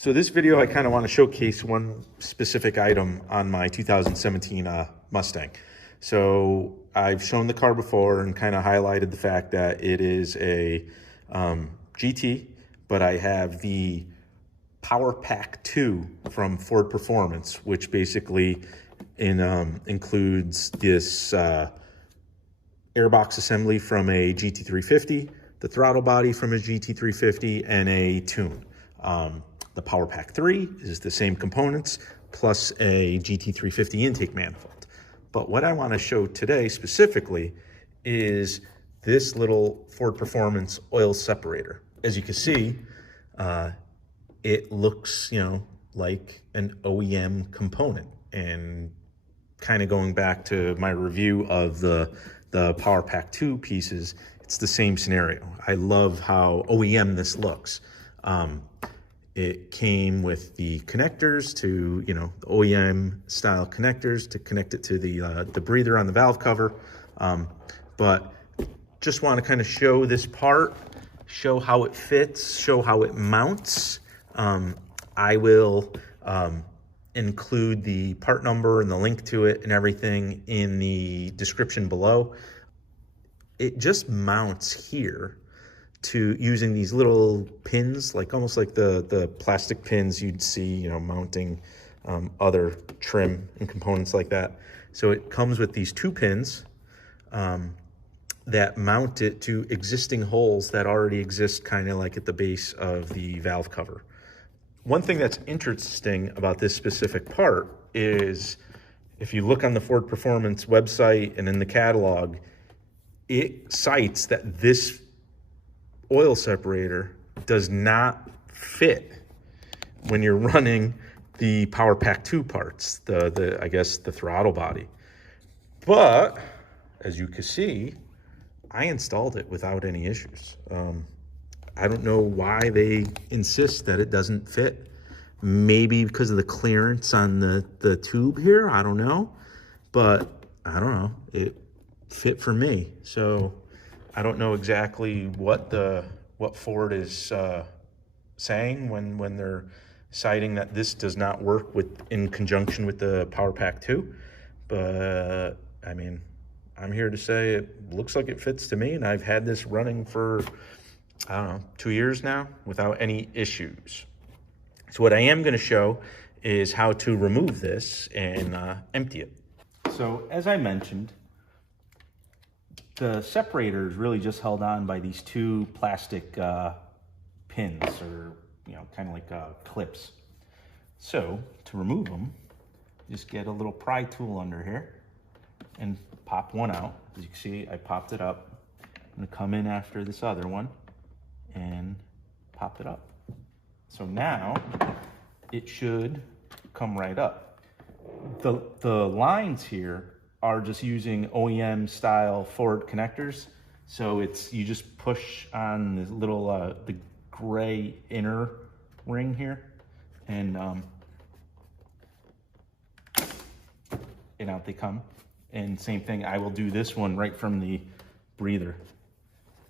So this video, I kind of want to showcase one specific item on my 2017 Mustang. So I've shown the car before and kind of highlighted the fact that it is a GT, but I have the Power Pack 2 from Ford Performance, which basically includes this airbox assembly from a GT350, the throttle body from a GT350, and a tune. The Power Pack 3 is the same components, plus a GT350 intake manifold. But what I want to show today specifically is this little Ford Performance Oil Separator. As you can see, it looks, like an OEM component. And kind of going back to my review of the Power Pack 2 pieces, it's the same scenario. I love how OEM this looks. It came with the connectors to, the OEM style connectors to connect it to the breather on the valve cover. But just want to kind of show this part, show how it fits, show how it mounts. I will include the part number and the link to it and everything in the description below. It just mounts here to using these little pins, like almost like the plastic pins you'd see, mounting other trim and components like that. So it comes with these two pins that mount it to existing holes that already exist kind of like at the base of the valve cover. One thing that's interesting about this specific part is if you look on the Ford Performance website and in the catalog, it cites that this oil separator does not fit when you're running the Power Pack 2 parts, I guess the throttle body. But as you can see, I installed it without any issues. I don't know why they insist that it doesn't fit. Maybe because of the clearance on the tube here, I don't know. But I don't know, it fit for me. So I don't know exactly what Ford is saying when they're citing that this does not work in conjunction with the Power Pack 2. But I mean, I'm here to say it looks like it fits to me, and I've had this running for, I don't know, 2 years now without any issues. So what I am going to show is how to remove this and empty it. So as I mentioned, the separator is really just held on by these two plastic pins, or kind of like clips. So to remove them, just get a little pry tool under here and pop one out. As you can see, I popped it up. I'm gonna come in after this other one and pop it up. So now it should come right up. The lines here are just using OEM style Ford connectors. So you just push on the little, the gray inner ring here, and out they come. And same thing, I will do this one right from the breather.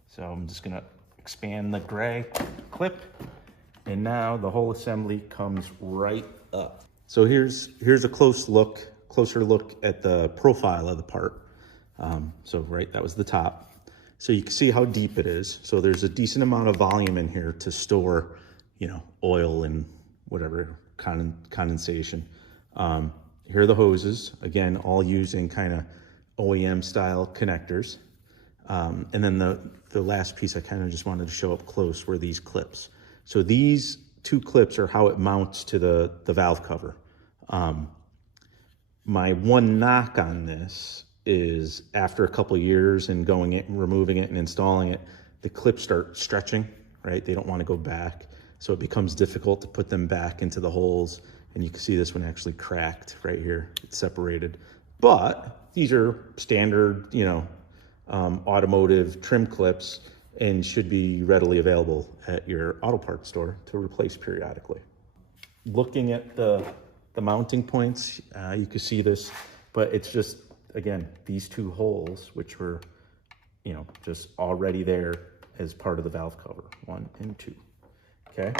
So I'm just gonna expand the gray clip, and now the whole assembly comes right up. So here's a closer look at the profile of the part. That was the top. So you can see how deep it is. So there's a decent amount of volume in here to store, oil and whatever condensation. Here are the hoses, again, all using kind of OEM style connectors. And then the last piece I kind of just wanted to show up close were these clips. So these two clips are how it mounts to the valve cover. My one knock on this is after a couple of years and removing it and installing it, the clips start stretching, right? They don't want to go back. So it becomes difficult to put them back into the holes. And you can see this one actually cracked right here. It's separated. But these are standard, automotive trim clips and should be readily available at your auto parts store to replace periodically. Looking at the mounting points, you can see this, but it's just, again, these two holes, which were, just already there as part of the valve cover, 1 and 2, okay?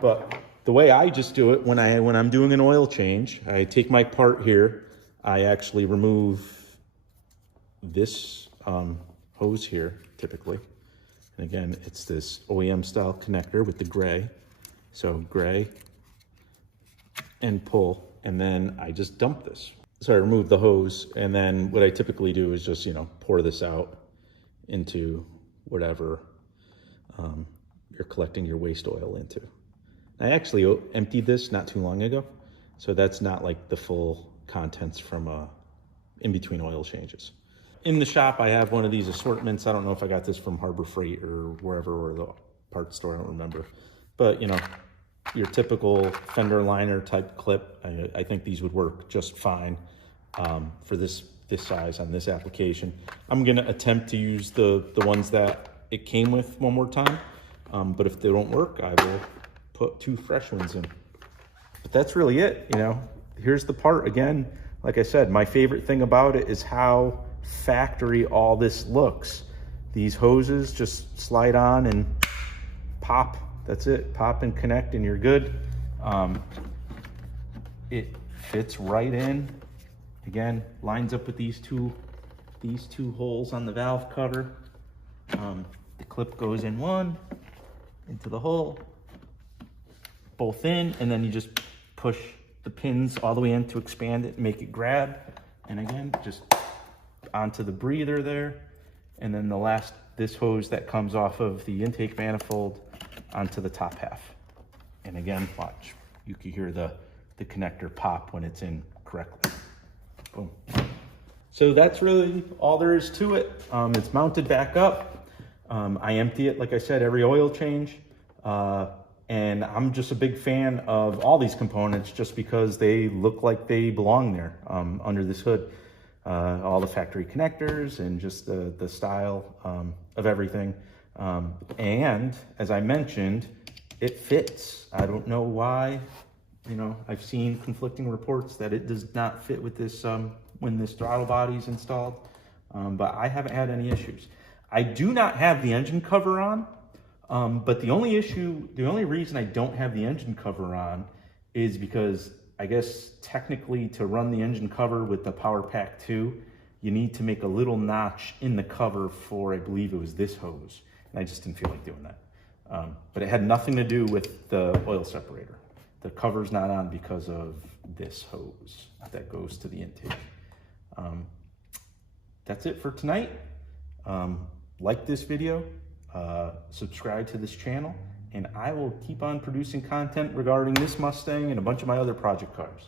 But the way I just do it when I'm doing an oil change, I take my part here. I actually remove this hose here, typically. And again, it's this OEM style connector with the gray. So gray and pull, and then I just dump this. So I remove the hose, and then what I typically do is just, pour this out into whatever you're collecting your waste oil into. I actually emptied this not too long ago, so that's not like the full contents from in between oil changes. In the shop, I have one of these assortments. I don't know if I got this from Harbor Freight or wherever, or the parts store, I don't remember. But, your typical fender liner type clip, I think these would work just fine for this size on this application. I'm gonna attempt to use the ones that it came with one more time, but if they don't work, I will put 2 fresh ones in. But that's really it, Here's the part again. Like I said, my favorite thing about it is how factory all this looks. These hoses just slide on and pop. That's it. Pop and connect and you're good. It fits right in. Again, lines up with these two holes on the valve cover. The clip goes in one, into the hole, both in, and then you just push the pins all the way in to expand it and make it grab. And again, just onto the breather there. And then this hose that comes off of the intake manifold onto the top half. And again, watch, you can hear the connector pop when it's in correctly. Boom. So that's really all there is to it. It's mounted back up. I empty it, like I said, every oil change. And I'm just a big fan of all these components just because they look like they belong there under this hood. All the factory connectors and just the style of everything. And as I mentioned, it fits. I don't know why. I've seen conflicting reports that it does not fit with this when this throttle body is installed, but I haven't had any issues. I do not have the engine cover on, but the only reason I don't have the engine cover on is because I guess technically to run the engine cover with the Power Pack 2, you need to make a little notch in the cover for, I believe it was this hose. And I just didn't feel like doing that. But it had nothing to do with the oil separator. The cover's not on because of this hose that goes to the intake. That's it for tonight. Like this video, subscribe to this channel, and I will keep on producing content regarding this Mustang and a bunch of my other project cars.